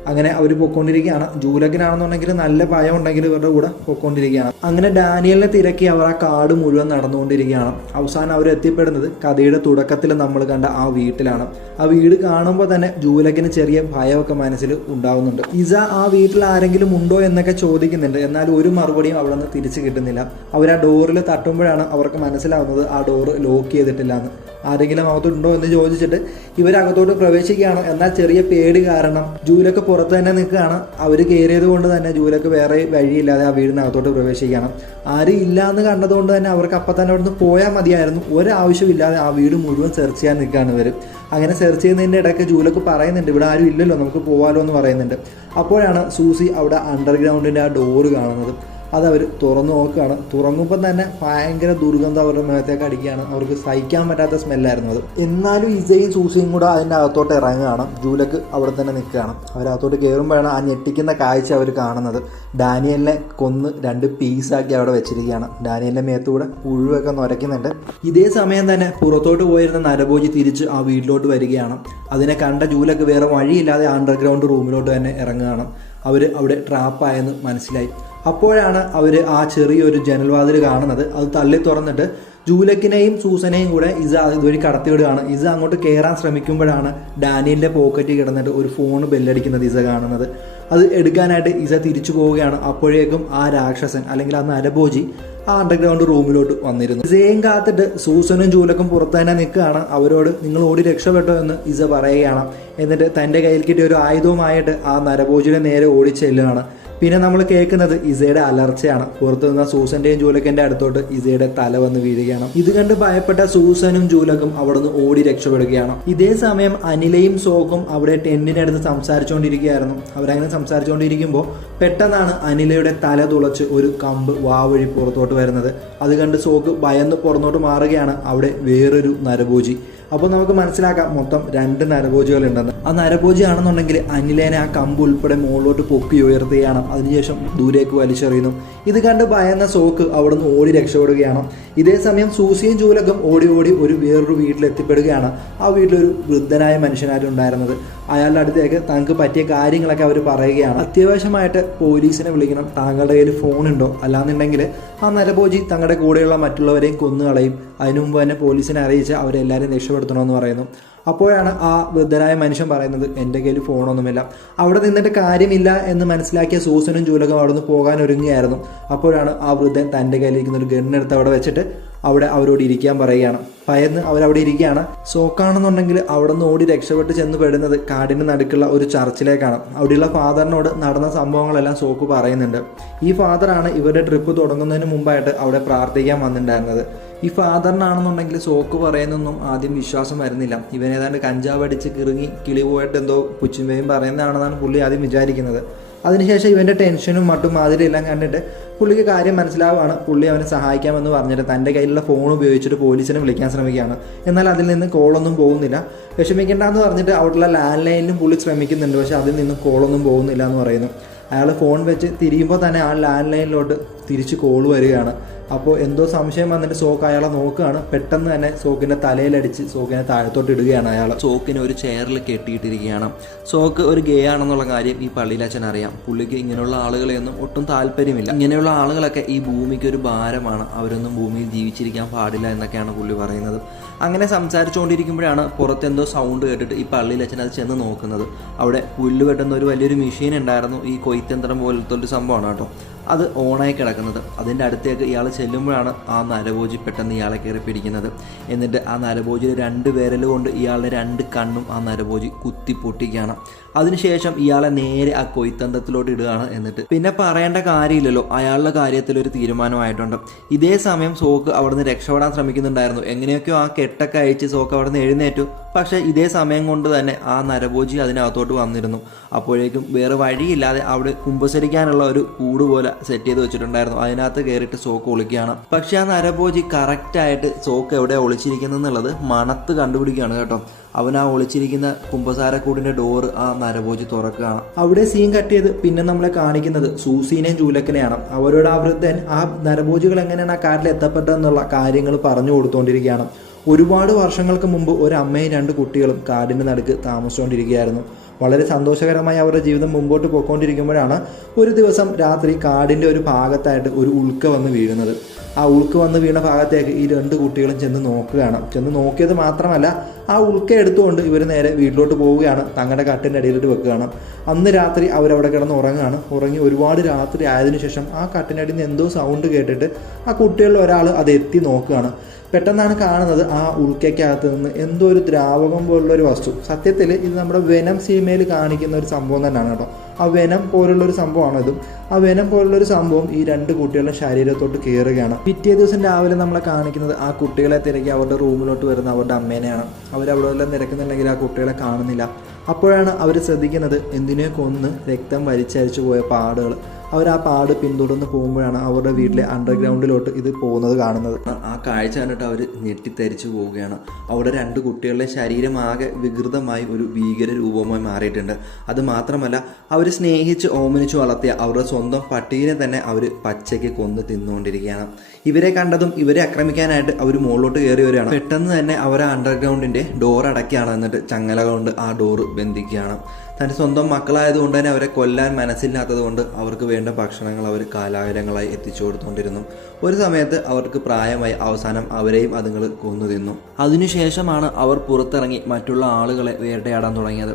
അങ്ങനെ അവർ പൊയ്ക്കൊണ്ടിരിക്കുകയാണ്. ജൂലക്കിനാണെന്നുണ്ടെങ്കിൽ നല്ല ഭയം ഉണ്ടെങ്കിൽ ഇവരുടെ കൂടെ പൊയ്ക്കൊണ്ടിരിക്കുകയാണ്. അങ്ങനെ ഡാനിയലിനെ തിരക്കി അവർ ആ കാട് മുഴുവൻ നടന്നുകൊണ്ടിരിക്കുകയാണ്. അവസാനം അവർ എത്തിപ്പെടുന്നത് കഥയുടെ തുടക്കത്തിൽ നമ്മൾ കണ്ട ആ വീട്ടിലാണ്. ആ വീട് കാണുമ്പോൾ തന്നെ ജൂലക്കിന് ചെറിയ ഭയമൊക്കെ മനസ്സിൽ ഉണ്ടാവുന്നുണ്ട്. ഇസ ആ വീട്ടിൽ ആരെങ്കിലും ഉണ്ടോ എന്നൊക്കെ ചോദിക്കുന്നുണ്ട്. എന്നാൽ ഒരു മറുപടിയും അവിടെ നിന്ന് തിരിച്ചു കിട്ടുന്നില്ല. അവർ ആ ഡോറിൽ തട്ടുമ്പോഴാണ് അവർക്ക് മനസ്സിലാവുന്നത് ആ ഡോറ് ലോക്ക് ചെയ്തിട്ടില്ല എന്ന്. ആരെങ്കിലും അകത്തോട്ടുണ്ടോ എന്ന് ചോദിച്ചിട്ട് ഇവരകത്തോട്ട് പ്രവേശിക്കുകയാണ്. എന്നാൽ ചെറിയ പേടി കാരണം ജൂലക്ക് പുറത്ത് തന്നെ നിൽക്കുകയാണ്. അവർ കയറിയത് കൊണ്ട് തന്നെ ജൂലക്ക് വേറെ വഴിയില്ലാതെ ആ വീടിനകത്തോട്ട് പ്രവേശിക്കുകയാണ്. ആരും ഇല്ല എന്ന് കണ്ടതുകൊണ്ട് തന്നെ അവർക്ക് അപ്പം തന്നെ അവിടെ നിന്ന് പോയാൽ മതിയായിരുന്നു. ഒരാവശ്യമില്ലാതെ ആ വീട് മുഴുവൻ സെർച്ച് ചെയ്യാൻ നിൽക്കുകയാണ് ഇവർ. അങ്ങനെ സെർച്ച് ചെയ്യുന്നതിൻ്റെ ഇടയ്ക്ക് ജൂലക്ക് പറയുന്നുണ്ട് ഇവിടെ ആരും ഇല്ലല്ലോ, നമുക്ക് പോകാമല്ലോ എന്ന് പറയുന്നുണ്ട്. അപ്പോഴാണ് സൂസി അവിടെ അണ്ടർഗ്രൗണ്ടിൻ്റെ ആ ഡോറ് കാണുന്നത്. അതവർ തുറന്നു നോക്കുകയാണ്. തുറങ്ങുമ്പോൾ തന്നെ ഭയങ്കര ദുർഗന്ധം അവരുടെ മുഖത്തേക്ക് അടിക്കുകയാണ്. അവർക്ക് സഹിക്കാൻ പറ്റാത്ത സ്മെല്ലായിരുന്നു അത്. എന്നാലും ഇസയും സൂസിയും കൂടെ അതിൻ്റെ അകത്തോട്ട് ഇറങ്ങുകയാണ്. ജൂലക്ക് അവിടെ തന്നെ നിൽക്കുകയാണ്. അവരകത്തോട്ട് കയറുമ്പോഴാണ് ആ ഞെട്ടിക്കുന്ന കാഴ്ച അവർ കാണുന്നത്. ഡാനിയലിനെ കൊന്ന് 2 പീസാക്കി അവിടെ വെച്ചിരിക്കുകയാണ്. ഡാനിയലിൻ്റെ മേത്തൂടെ പുഴുവൊക്കെ നുരയ്ക്കുന്നുണ്ട്. ഇതേ സമയം തന്നെ പുറത്തോട്ട് പോയിരുന്ന നരഭോജി തിരിച്ച് ആ വീട്ടിലോട്ട് വരികയാണ്. അതിനെ കണ്ട ജൂലക്ക് വേറെ വഴിയില്ലാതെ അണ്ടർഗ്രൗണ്ട് റൂമിലോട്ട് തന്നെ ഇറങ്ങുകയാണ്. അവർ അവിടെ ട്രാപ്പായെന്ന് മനസ്സിലായി. അപ്പോഴാണ് അവർ ആ ചെറിയൊരു ജനൽവാതിൽ കാണുന്നത്. അത് തള്ളി തുറന്നിട്ട് ജൂലക്കിനെയും സൂസനെയും കൂടെ ഇസ ഇതുവഴി കടത്തിവിടുകയാണ്. ഇസ അങ്ങോട്ട് കയറാൻ ശ്രമിക്കുമ്പോഴാണ് ഡാനിയലിൻ്റെ പോക്കറ്റിൽ കിടന്നിട്ട് ഒരു ഫോൺ ബെല്ലടിക്കുന്നത് ഇസ കാണുന്നത്. അത് എടുക്കാനായിട്ട് ഇസ തിരിച്ചു പോവുകയാണ്. അപ്പോഴേക്കും ആ രാക്ഷസൻ അല്ലെങ്കിൽ ആ നരഭോജി ആ അണ്ടർഗ്രൗണ്ട് റൂമിലോട്ട് വന്നിരുന്നു. ഇസയും കാത്തിട്ട് സൂസനും ജൂലക്കും പുറത്ത് തന്നെ നിൽക്കുകയാണ്. അവരോട് നിങ്ങൾ ഓടി രക്ഷപ്പെട്ടോ എന്ന് ഇസ പറയുകയാണ്. എന്നിട്ട് തൻ്റെ കയ്യിൽ കിട്ടിയ ഒരു ആയുധവുമായിട്ട് ആ നരഭോജിയുടെ നേരെ ഓടിച്ചെല്ലുകയാണ്. പിന്നെ നമ്മൾ കേൾക്കുന്നത് ഇസയുടെ അലർച്ചയാണ്. പുറത്തു നിന്ന സൂസന്റെയും ജൂലക്കിന്റെ അടുത്തോട്ട് ഇസയുടെ തല വന്ന് വീഴുകയാണ്. ഇത് കണ്ട് ഭയപ്പെട്ട സൂസനും ജൂലക്കും അവിടെ നിന്ന് ഓടി രക്ഷപ്പെടുകയാണ്. ഇതേ സമയം അനിലയും സോക്കും അവിടെ ടെന്റിനടുത്ത് സംസാരിച്ചുകൊണ്ടിരിക്കുകയായിരുന്നു. അവരങ്ങനെ സംസാരിച്ചുകൊണ്ടിരിക്കുമ്പോൾ പെട്ടെന്നാണ് അനിലയുടെ തല തുളച്ച് ഒരു കമ്പ് വാവഴി പുറത്തോട്ട് വരുന്നത്. അത് കണ്ട് സോക്ക് ഭയന്ന് പുറത്തോട്ട് മാറുകയാണ്. അവിടെ വേറൊരു നരഭോജി. അപ്പോൾ നമുക്ക് മനസ്സിലാക്കാം മൊത്തം 2 നരഭോജികളുണ്ടെന്ന്. ആ നരഭോജി ആണെന്നുണ്ടെങ്കിൽ അനിലേനെ ആ കമ്പ് ഉൾപ്പെടെ മുകളിലോട്ട് പൊക്കി ഉയർത്തുകയാണ്. അതിനുശേഷം ദൂരേക്ക് വലിച്ചെറിയുന്നു. ഇത് കണ്ട് ഭയന്ന സോക്ക് അവിടെ നിന്ന് ഓടി രക്ഷപ്പെടുകയാണ്. ഇതേ സമയം സൂസിയും ജൂലക്കും ഓടി ഒരു വേറൊരു വീട്ടിലെത്തിപ്പെടുകയാണ്. ആ വീട്ടിലൊരു വൃദ്ധനായ മനുഷ്യനായിരുന്നു ഉണ്ടായിരുന്നത്. അയാളുടെ അടുത്തേക്ക് തങ്ങൾക്ക് പറ്റിയ കാര്യങ്ങളൊക്കെ അവർ പറയുകയാണ്. അത്യാവശ്യമായിട്ട് പോലീസിനെ വിളിക്കണം, താങ്കളുടെ കയ്യിൽ ഫോണുണ്ടോ, അല്ലാന്നുണ്ടെങ്കിൽ ആ നരഭോജി തങ്ങളുടെ കൂടെയുള്ള മറ്റുള്ളവരെയും കൊന്നുകളയും, അതിനു മുമ്പ് തന്നെ പോലീസിനെ അറിയിച്ച് അവരെല്ലാവരും രക്ഷപ്പെടുത്തണമെന്ന് പറയുന്നു. അപ്പോഴാണ് ആ വൃദ്ധനായ മനുഷ്യൻ പറയുന്നത്, എൻ്റെ കയ്യിൽ ഫോണൊന്നുമില്ല. അവിടെ നിന്നിട്ട് കാര്യമില്ല എന്ന് മനസ്സിലാക്കിയ സൂസനും ജൂലക്കും അവിടെ നിന്ന് പോകാൻ ഒരുങ്ങുകയായിരുന്നു. അപ്പോഴാണ് ആ വൃദ്ധൻ തൻ്റെ കയ്യിലിരിക്കുന്ന ഒരു ഗണ്ണെടുത്ത് അവിടെ വെച്ചിട്ട് അവിടെ അവരോട് ഇരിക്കാൻ പറയുകയാണ്. ഭയന്ന് അവരവിടെ ഇരിക്കുകയാണ്. സോക്കാണെന്നുണ്ടെങ്കിൽ അവിടെ നിന്ന് ഓടി രക്ഷപ്പെട്ട് ചെന്ന് പെടുന്നത് കാടിന് നടുക്കുള്ള ഒരു ചർച്ചിലേക്കാണ്. അവിടെയുള്ള ഫാദറിനോട് നടന്ന സംഭവങ്ങളെല്ലാം സോക്ക് പറയുന്നുണ്ട്. ഈ ഫാദറാണ് ഇവരുടെ ട്രിപ്പ് തുടങ്ങുന്നതിന് മുമ്പായിട്ട് അവിടെ പ്രാർത്ഥിക്കാൻ വന്നിട്ടുണ്ടായിരുന്നത്. ഈ ഫാദറിനാണെന്നുണ്ടെങ്കിൽ സോക്ക് പറയുന്നൊന്നും ആദ്യം വിശ്വാസം വരുന്നില്ല. ഇവൻ ഏതാണ്ട് കഞ്ചാവ് അടിച്ച് കിറുങ്ങി കിളി പോയിട്ട് എന്തോ പുച്ചുമ്പയും പറയുന്നതാണെന്നാണ് പുള്ളി ആദ്യം വിചാരിക്കുന്നത്. അതിനുശേഷം ഇവൻ്റെ ടെൻഷനും മട്ടും മാതിരി എല്ലാം കണ്ടിട്ട് പുള്ളിക്ക് കാര്യം മനസ്സിലാവുകയാണ്. പുള്ളി അവനെ സഹായിക്കാമെന്ന് പറഞ്ഞിട്ട് തൻ്റെ കയ്യിലുള്ള ഫോൺ ഉപയോഗിച്ചിട്ട് പോലീസിനെ വിളിക്കാൻ ശ്രമിക്കുകയാണ്. എന്നാൽ അതിൽ നിന്ന് കോളൊന്നും പോകുന്നില്ല. വിഷമിക്കേണ്ടെന്ന് പറഞ്ഞിട്ട് അവിടെയുള്ള ലാൻഡ് ലൈനിലും പുള്ളി ശ്രമിക്കുന്നുണ്ട്. പക്ഷെ അതിൽ നിന്ന് കോളൊന്നും പോകുന്നില്ല എന്ന് പറയുന്നു. അയാൾ ഫോൺ വെച്ച് തിരിയുമ്പോൾ തന്നെ ആ ലാൻഡ് ലൈനിലോട്ട് തിരിച്ച് കോൾ വരികയാണ്. അപ്പോൾ എന്തോ സംശയം വന്നിട്ട് സോക്ക് അയാളെ നോക്കുകയാണ്. പെട്ടെന്ന് തന്നെ സോക്കിൻ്റെ തലയിലടിച്ച് സോക്കിനെ താഴത്തോട്ട് ഇടുകയാണ് അയാൾ. സോക്കിനെ ഒരു ചെയറിൽ കെട്ടിയിട്ടിരിക്കുകയാണ്. സോക്ക് ഒരു ഗേ ആണെന്നുള്ള കാര്യം ഈ പള്ളിയിലച്ഛൻ അറിയാം. പുള്ളിക്ക് ഇങ്ങനെയുള്ള ആളുകളെയൊന്നും ഒട്ടും താല്പര്യമില്ല. ഇങ്ങനെയുള്ള ആളുകളൊക്കെ ഈ ഭൂമിക്ക് ഒരു ഭാരമാണ്, അവരൊന്നും ഭൂമിയിൽ ജീവിച്ചിരിക്കാൻ പാടില്ല എന്നൊക്കെയാണ് പുള്ളി പറയുന്നത്. അങ്ങനെ സംസാരിച്ചുകൊണ്ടിരിക്കുമ്പോഴാണ് പുറത്തെന്തോ സൗണ്ട് കേട്ടിട്ട് ഈ പള്ളിയിലച്ഛൻ അത് ചെന്ന് നോക്കുന്നത്. അവിടെ പുല്ല് വെട്ടുന്ന ഒരു വലിയൊരു മെഷീൻ ഉണ്ടായിരുന്നു. ഈ കൊയ്ത്തന്ത്രം പോലത്തെ ഒരു സംഭവമാണ് കേട്ടോ. അത് ഓണായി കിടക്കുന്നത്. അതിൻ്റെ അടുത്തേക്ക് ഇയാൾ ചെല്ലുമ്പോഴാണ് ആ നരഭോജി പെട്ടെന്ന് ഇയാളെ കയറി പിടിക്കുന്നത്. എന്നിട്ട് ആ നരഭോജിയുടെ 2 വിരൽ കൊണ്ട് ഇയാളുടെ 2 കണ്ണും ആ നരഭോജി കുത്തി പൊട്ടിക്കുകയാണ്. അതിനുശേഷം ഇയാളെ നേരെ ആ കൊയ്ത്തന്തത്തിലോട്ട് ഇടുകയാണ്. എന്നിട്ട് പിന്നെ പറയേണ്ട കാര്യമില്ലല്ലോ, അയാളുടെ കാര്യത്തിൽ ഒരു തീരുമാനമായിട്ടുണ്ട്. ഇതേ സമയം സോക്ക് അവിടെ നിന്ന് രക്ഷപ്പെടാൻ ശ്രമിക്കുന്നുണ്ടായിരുന്നു. എങ്ങനെയൊക്കെയോ ആ കെട്ടൊക്കെ അയച്ച് സോക്ക് അവിടെ നിന്ന് എഴുന്നേറ്റു. പക്ഷേ ഇതേ സമയം കൊണ്ട് തന്നെ ആ നരഭോജി അതിനകത്തോട്ട് വന്നിരുന്നു. അപ്പോഴേക്കും വേറെ വഴിയില്ലാതെ അവിടെ കുമ്പസരിക്കാനുള്ള ഒരു കൂട് പോലെ സെറ്റ് ചെയ്ത് വെച്ചിട്ടുണ്ടായിരുന്നു. അതിനകത്ത് കയറിയിട്ട് സോക്ക് ഒളിക്കുകയാണ്. പക്ഷെ ആ നരഭോജി കറക്റ്റായിട്ട് സോക്ക് എവിടെ ഒളിച്ചിരിക്കുന്നെന്നുള്ളത് മണത്ത് കണ്ടുപിടിക്കുകയാണ് കേട്ടോ. അവൻ ആ ഒളിച്ചിരിക്കുന്ന കുമ്പസാരക്കൂടിന്റെ ഡോറ് ആ നരഭോജി തുറക്കുകയാണ്. അവിടെ സീൻ കട്ടിയത് പിന്നെ നമ്മളെ കാണിക്കുന്നത് സൂസീനെയും ജൂലക്കിനെയാണ്. അവരോട് ആ വൃദ്ധൻ ആ നരഭോജികൾ എങ്ങനെയാണ് ആ കാട്ടിൽ എത്തപ്പെട്ടതെന്നുള്ള കാര്യങ്ങൾ പറഞ്ഞു കൊടുത്തുകൊണ്ടിരിക്കുകയാണ്. ഒരുപാട് വർഷങ്ങൾക്ക് മുമ്പ് ഒരു അമ്മയും 2 കുട്ടികളും കാടിൻ്റെ നടുക്ക് താമസിച്ചുകൊണ്ടിരിക്കുകയായിരുന്നു. വളരെ സന്തോഷകരമായി അവരുടെ ജീവിതം മുമ്പോട്ട് പോയിക്കൊണ്ടിരിക്കുമ്പോഴാണ് ഒരു ദിവസം രാത്രി കാടിൻ്റെ ഒരു ഭാഗത്തായിട്ട് ഒരു ഉൽക്ക വന്ന് വീഴുന്നത്. ആ ഉൽക്ക വന്ന് വീണ ഭാഗത്തേക്ക് ഈ 2 കുട്ടികളും ചെന്ന് നോക്കുകയാണ്. ചെന്ന് നോക്കിയത് മാത്രമല്ല, ആ ഉൽക്ക എടുത്തുകൊണ്ട് ഇവർ നേരെ വീട്ടിലോട്ട് പോവുകയാണ്. തങ്ങളുടെ കട്ടിൻ്റെ അടിയിലിട്ട് വെക്കുകയാണ്. അന്ന് രാത്രി അവരവിടെ കിടന്ന് ഉറങ്ങുകയാണ്. ഉറങ്ങി ഒരുപാട് രാത്രി ആയതിനു ശേഷം ആ കട്ടിനടിയിൽ നിന്ന് എന്തോ സൗണ്ട് കേട്ടിട്ട് ആ കുട്ടികളിൽ ഒരാൾ അത് എത്തി നോക്കുകയാണ്. പെട്ടെന്നാണ് കാണുന്നത് ആ ഉൽക്കയ്ക്കകത്ത് നിന്ന് എന്തോ ഒരു ദ്രാവകം പോലുള്ളൊരു വസ്തു. സത്യത്തിൽ ഇത് നമ്മുടെ വെനം സിനിമയിൽ കാണിക്കുന്ന ഒരു സംഭവം തന്നെയാണ് കേട്ടോ. ആ വെനം പോലുള്ളൊരു സംഭവമാണ് ഇതും. ആ വെനം പോലുള്ളൊരു സംഭവം ഈ 2 കുട്ടികളുടെ ശരീരത്തോട്ട് കയറുകയാണ്. പിറ്റേ ദിവസം രാവിലെ നമ്മളെ കാണിക്കുന്നത് ആ കുട്ടികളെ തിരക്കി അവരുടെ റൂമിലോട്ട് വരുന്ന അവരുടെ അമ്മേനെയാണ്. അവരവിടെ എല്ലാം നിരക്കുന്നുണ്ടെങ്കിൽ ആ കുട്ടികളെ കാണുന്നില്ല. അപ്പോഴാണ് അവർ ശ്രദ്ധിക്കുന്നത് എന്തിനെ കൊന്ന് രക്തം വലിച്ചരിച്ചു പോയ പാടുകൾ. അവർ ആ പാട് പിന്തുടർന്ന് പോകുമ്പോഴാണ് അവരുടെ വീട്ടിലെ അണ്ടർഗ്രൗണ്ടിലോട്ട് ഇത് പോകുന്നത് കാണുന്നത്. ആ കാഴ്ച കണ്ടിട്ട് അവർ ഞെട്ടിത്തരിച്ചു പോവുകയാണ്. അവിടെ 2 കുട്ടികളുടെ ശരീരം ആകെ വികൃതമായി ഒരു ഭീകര രൂപമായി മാറിയിട്ടുണ്ട്. അത് മാത്രമല്ല, അവർ സ്നേഹിച്ച് ഓമനിച്ച് വളർത്തിയ അവരുടെ സ്വന്തം പട്ടീനെ തന്നെ അവർ പച്ചയ്ക്ക് കൊന്ന് തിന്നുകൊണ്ടിരിക്കുകയാണ്. ഇവരെ കണ്ടതും ഇവരെ ആക്രമിക്കാനായിട്ട് അവർ മുകളിലോട്ട് കയറി വരികയാണ്. പെട്ടെന്ന് തന്നെ അവർ അണ്ടർഗ്രൗണ്ടിൻ്റെ ഡോർ അടയ്ക്കുകയാണ്. എന്നിട്ട് ചങ്ങല കൊണ്ട് ആ ഡോറ് ബന്ധിക്കുകയാണ്. തൻ്റെ സ്വന്തം മക്കളായതുകൊണ്ട് തന്നെ അവരെ കൊല്ലാൻ മനസ്സില്ലാത്തത് കൊണ്ട് അവർക്ക് വേണ്ട ഭക്ഷണങ്ങൾ അവർ കാലാകാലങ്ങളായി എത്തിച്ചു കൊടുത്തുകൊണ്ടിരുന്നു. ഒരു സമയത്ത് അവർക്ക് പ്രായമായി അവസാനം അവരെയും അതുങ്ങൾ കൊന്നു തിന്നു. അതിനുശേഷമാണ് അവർ പുറത്തിറങ്ങി മറ്റുള്ള ആളുകളെ വേട്ടയാടാൻ തുടങ്ങിയത്.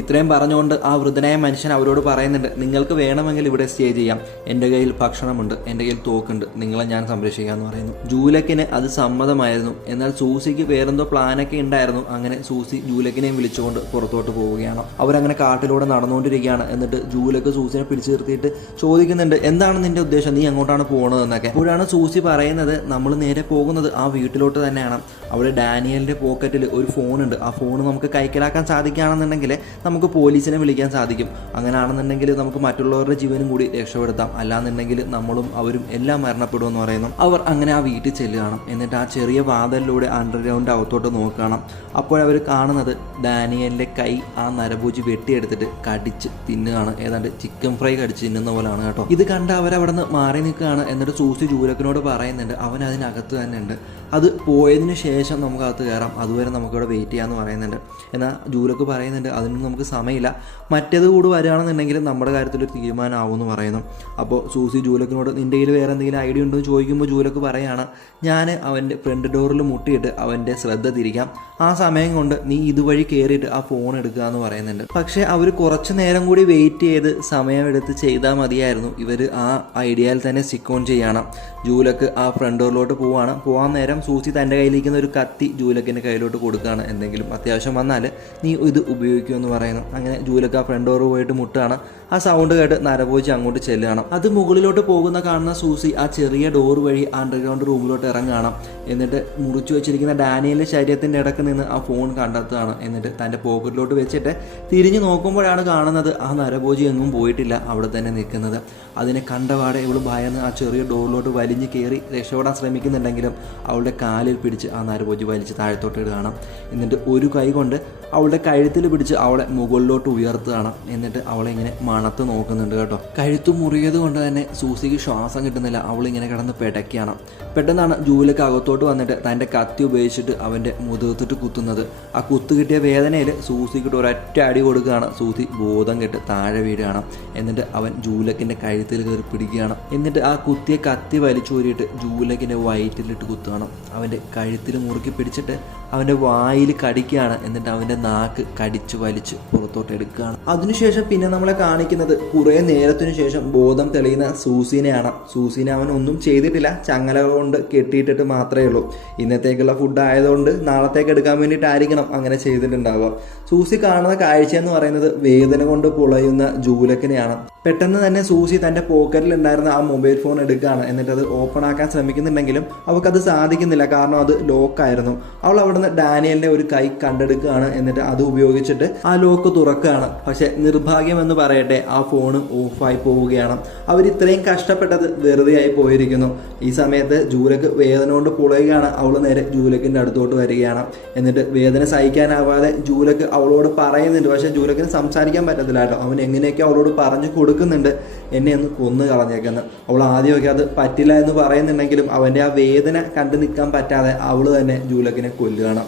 ഇത്രയും പറഞ്ഞുകൊണ്ട് ആ വൃദ്ധനായ മനുഷ്യൻ അവരോട് പറയുന്നുണ്ട്, നിങ്ങൾക്ക് വേണമെങ്കിൽ ഇവിടെ സ്റ്റേ ചെയ്യാം, എൻ്റെ കയ്യിൽ ഭക്ഷണമുണ്ട്, എൻ്റെ കയ്യിൽ തോക്കുണ്ട്, നിങ്ങളെ ഞാൻ സംരക്ഷിക്കാമെന്ന് പറയുന്നു. ജൂലക്കിന് അത് സമ്മതമായിരുന്നു. എന്നാൽ സൂസിക്ക് വേറെന്തോ പ്ലാനൊക്കെ ഉണ്ടായിരുന്നു. അങ്ങനെ സൂസി ജൂലക്കിനെയും വിളിച്ചുകൊണ്ട് പുറത്തോട്ട് പോവുകയാണ്. അവരങ്ങനെ കാട്ടിലൂടെ നടന്നുകൊണ്ടിരിക്കുകയാണ്. എന്നിട്ട് ജൂലക്ക് സൂസിനെ പിടിച്ചു നിർത്തിയിട്ട് ചോദിക്കുന്നുണ്ട്, എന്താണ് നിന്റെ ഉദ്ദേശം, നീ അങ്ങോട്ടാണ് പോകുന്നതെന്നൊക്കെ. അപ്പോഴാണ് സൂസി പറയുന്നത്, നമ്മൾ നേരെ പോകുന്നത് ആ വീട്ടിലോട്ട് തന്നെയാണ്. അവിടെ ഡാനിയലിൻ്റെ പോക്കറ്റിൽ ഒരു ഫോണുണ്ട്. ആ ഫോൺ നമുക്ക് കൈക്കലാക്കാൻ സാധിക്കുകയാണെന്നുണ്ടെങ്കിൽ നമുക്ക് പോലീസിനെ വിളിക്കാൻ സാധിക്കും. അങ്ങനെയാണെന്നുണ്ടെങ്കിൽ നമുക്ക് മറ്റുള്ളവരുടെ ജീവനും കൂടി രക്ഷപ്പെടുത്താം. അല്ലാന്നുണ്ടെങ്കിൽ നമ്മളും അവരും എല്ലാം മരണപ്പെടുമെന്ന് പറയുന്നു. അവർ അങ്ങനെ ആ വീട്ടിൽ ചെല്ലുകയാണ്. എന്നിട്ട് ആ ചെറിയ വാതിലിലൂടെ അണ്ടർഗ്രൗണ്ട് അകത്തോട്ട് നോക്കുകയാണ്. അപ്പോഴവർ കാണുന്നത് ഡാനിയലിൻ്റെ കൈ ആ നരഭോജി വെട്ടിയെടുത്തിട്ട് കടിച്ച് തിന്നുകയാണ്. ഏതാണ്ട് ചിക്കൻ ഫ്രൈ കടിച്ച് തിന്നുന്ന പോലെയാണ് കേട്ടോ. ഇത് കണ്ട് അവരവിടെ നിന്ന് മാറി നിൽക്കുകയാണ്. എന്നിട്ട് സൂസി ജൂലക്കിനോട് പറയുന്നുണ്ട്, അവൻ അതിനകത്ത് തന്നെ ഉണ്ട്, അത് പോയതിന് ശേഷം നമുക്കകത്ത് കയറാം, അതുവരെ നമുക്കിവിടെ വെയിറ്റ് ചെയ്യാമെന്ന് പറയുന്നുണ്ട്. എന്നാൽ ജൂലക്ക് പറയുന്നുണ്ട്, അതിനൊന്നും നമുക്ക് നമുക്ക് സമയമില്ല, മറ്റേത് കൂടി വരികയാണെന്നുണ്ടെങ്കിൽ നമ്മുടെ കാര്യത്തിലൊരു തീരുമാനമാവുമെന്ന് പറയുന്നു. അപ്പോൾ സൂസി ജൂലക്കിനോട് നിൻ്റെ കയ്യിൽ വേറെ എന്തെങ്കിലും ഐഡിയ ഉണ്ടോ എന്ന് ചോദിക്കുമ്പോൾ ജൂലക്ക് പറയുകയാണ്, ഞാൻ അവൻ്റെ ഫ്രണ്ട് ഡോറിൽ മുട്ടിയിട്ട് അവൻ്റെ ശ്രദ്ധ തിരിക്കാം, ആ സമയം കൊണ്ട് നീ ഇതുവഴി കയറിയിട്ട് ആ ഫോൺ എടുക്കുക എന്ന് പറയുന്നുണ്ട്. പക്ഷേ അവർ കുറച്ച് നേരം കൂടി വെയിറ്റ് ചെയ്ത് സമയമെടുത്ത് ചെയ്താൽ മതിയായിരുന്നു. ഇവർ ആ ഐഡിയയിൽ തന്നെ സ്റ്റിക്ക് ഓൺ ചെയ്യണം. ജൂലക്ക് ആ ഫ്രണ്ട് ഡോറിലോട്ട് പോകാൻ നേരം സൂസി തൻ്റെ കയ്യിലിരിക്കുന്ന ഒരു കത്തി ജൂലക്കിൻ്റെ കയ്യിലോട്ട് കൊടുക്കുകയാണ്. എന്തെങ്കിലും അത്യാവശ്യം വന്നാൽ നീ ഇത് ഉപയോഗിക്കുമെന്ന് പറയുന്നു. അങ്ങനെ ജൂലക്ക് ആ ഫ്രണ്ട് ഡോർ പോയിട്ട് മുട്ടുകയാണ്. ആ സൗണ്ട് കേട്ട് നരഭോജി അങ്ങോട്ട് ചെല്ലുകയാണ്. അത് മുകളിലോട്ട് പോകുന്ന കാണുന്ന സൂസി ആ ചെറിയ ഡോർ വഴി അണ്ടർഗ്രൗണ്ട് റൂമിലോട്ട് ഇറങ്ങുകയാണ്. എന്നിട്ട് മുറിച്ചു വെച്ചിരിക്കുന്ന ഡാനിയലിൻ്റെ ശരീരത്തിൻ്റെ ഇടയ്ക്ക് നിന്ന് ആ ഫോൺ കണ്ടെത്തുകയാണ്. എന്നിട്ട് തൻ്റെ പോക്കറ്റിലോട്ട് വെച്ചിട്ട് തിരിഞ്ഞു നോക്കുമ്പോഴാണ് കാണുന്നത് ആ നരഭോജി എങ്ങും പോയിട്ടില്ല, അവിടെ തന്നെ നിൽക്കുന്നത്. അതിനെ കണ്ടപാടെ ഇവൾ ഭയന്ന് ആ ചെറിയ ഡോറിലോട്ട് വലിഞ്ഞ് കയറി രക്ഷപ്പെടാൻ ശ്രമിക്കുന്നുണ്ടെങ്കിലും അവളുടെ കാലിൽ പിടിച്ച് ആ നരഭോജി വലിച്ച് താഴത്തോട്ട് ഇടുകയാണ്. എന്നിട്ട് ഒരു കൈ കൊണ്ട് അവളുടെ കഴുത്തിൽ പിടിച്ച് അവളെ മുകളിലോട്ട് ഉയർത്തുകയാണ്. എന്നിട്ട് അവളെ ഇങ്ങനെ മണത്ത് നോക്കുന്നുണ്ട് കേട്ടോ. കഴുത്തു മുറിയത് കൊണ്ട് തന്നെ സൂസിക്ക് ശ്വാസം കിട്ടുന്നില്ല. അവളിങ്ങനെ കിടന്ന് പിടയ്ക്കുകയാണ്. പെട്ടെന്നാണ് ജൂലക്ക് അകത്തോട്ട് വന്നിട്ട് തൻ്റെ കത്തി ഉപയോഗിച്ചിട്ട് അവൻ്റെ മുതുകത്തിട്ട് കുത്തുന്നത്. ആ കുത്തു കിട്ടിയ വേദനയിൽ സൂസിക്കിട്ട് ഒരൊറ്റ അടി കൊടുക്കുകയാണ്. സൂസി ബോധം കെട്ട് താഴെ വീഴുകയാണ്. എന്നിട്ട് അവൻ ജൂലക്കിൻ്റെ കഴുത്തിൽ കയറി പിടിക്കുകയാണ്. എന്നിട്ട് ആ കുത്തിയ കത്തി വലിച്ചൂരിയിട്ട് ജൂലക്കിൻ്റെ വയറ്റിലിട്ട് കുത്തുകയാണ്. അവൻ്റെ കഴുത്തിൽ മുറുക്കി പിടിച്ചിട്ട് അവൻ്റെ വായിൽ കടിക്കുകയാണ്. എന്നിട്ട് അവൻ്റെ നാക്ക് കടിച്ചു വലിച്ച് പുറത്തോട്ട് എടുക്കുകയാണ്. അതിനുശേഷം പിന്നെ നമ്മളെ കാണിക്കുന്നത് കുറേ നേരത്തിനു ശേഷം ബോധം തെളിയുന്ന സൂസിനെയാണ്. സൂസിനെ അവൻ ഒന്നും ചെയ്തിട്ടില്ല, ചങ്ങല കൊണ്ട് കെട്ടിയിട്ടിട്ട് മാത്രമേ ഉള്ളൂ. ഇന്നത്തേക്കുള്ള ഫുഡ് ആയതുകൊണ്ട് നാളത്തേക്ക് എടുക്കാൻ വേണ്ടിയിട്ടായിരിക്കണം അങ്ങനെ ചെയ്തിട്ടുണ്ടാവുക. സൂസി കാണുന്ന കാഴ്ച എന്ന് പറയുന്നത് വേദന കൊണ്ട് പുളയുന്ന ജൂലക്കിനെയാണ്. പെട്ടെന്ന് തന്നെ സൂസി തൻ്റെ പോക്കറ്റിൽ ഉണ്ടായിരുന്ന ആ മൊബൈൽ ഫോൺ എടുക്കുകയാണ്. എന്നിട്ട് അത് ഓപ്പൺ ആക്കാൻ ശ്രമിക്കുന്നുണ്ടെങ്കിലും അവൾക്കത് സാധിക്കുന്നില്ല, കാരണം അത് ലോക്കായിരുന്നു. അവൾ അവിടുന്ന് ഡാനിയലിൻ്റെ ഒരു കൈ കണ്ടെടുക്കുകയാണ്. എന്നിട്ട് അത് ഉപയോഗിച്ചിട്ട് ആ ലോക്ക് തുറക്കുകയാണ്. പക്ഷെ നിർഭാഗ്യം എന്ന് പറയട്ടെ, ആ ഫോണ് ഓഫായി പോവുകയാണ്. അവർ ഇത്രയും കഷ്ടപ്പെട്ടത് വെറുതെ ആയി പോയിരിക്കുന്നു. ഈ സമയത്ത് ജൂലക്ക് വേദന കൊണ്ട് പുളയുകയാണ്. അവൾ നേരെ ജൂലക്കിൻ്റെ അടുത്തോട്ട് വരികയാണ്. എന്നിട്ട് വേദന സഹിക്കാനാവാതെ ജൂലക്ക് അവളോട് പറയുന്നുണ്ട്. പക്ഷെ ജൂലക്കിന് സംസാരിക്കാൻ പറ്റത്തില്ല കേട്ടോ. അവൻ എങ്ങനെയൊക്കെ അവളോട് പറഞ്ഞു കൊടുക്കുന്നുണ്ട്, എന്നെ ഒന്ന് കൊന്നു കളഞ്ഞേക്കെന്ന്. അവൾ ആദ്യമൊക്കെ അത് പറ്റില്ല എന്ന് പറയുന്നുണ്ടെങ്കിലും അവൻ്റെ ആ വേദന കണ്ടു നിൽക്കാൻ പറ്റാതെ അവൾ തന്നെ ജൂലക്കിനെ കൊല്ലുകയാണ്.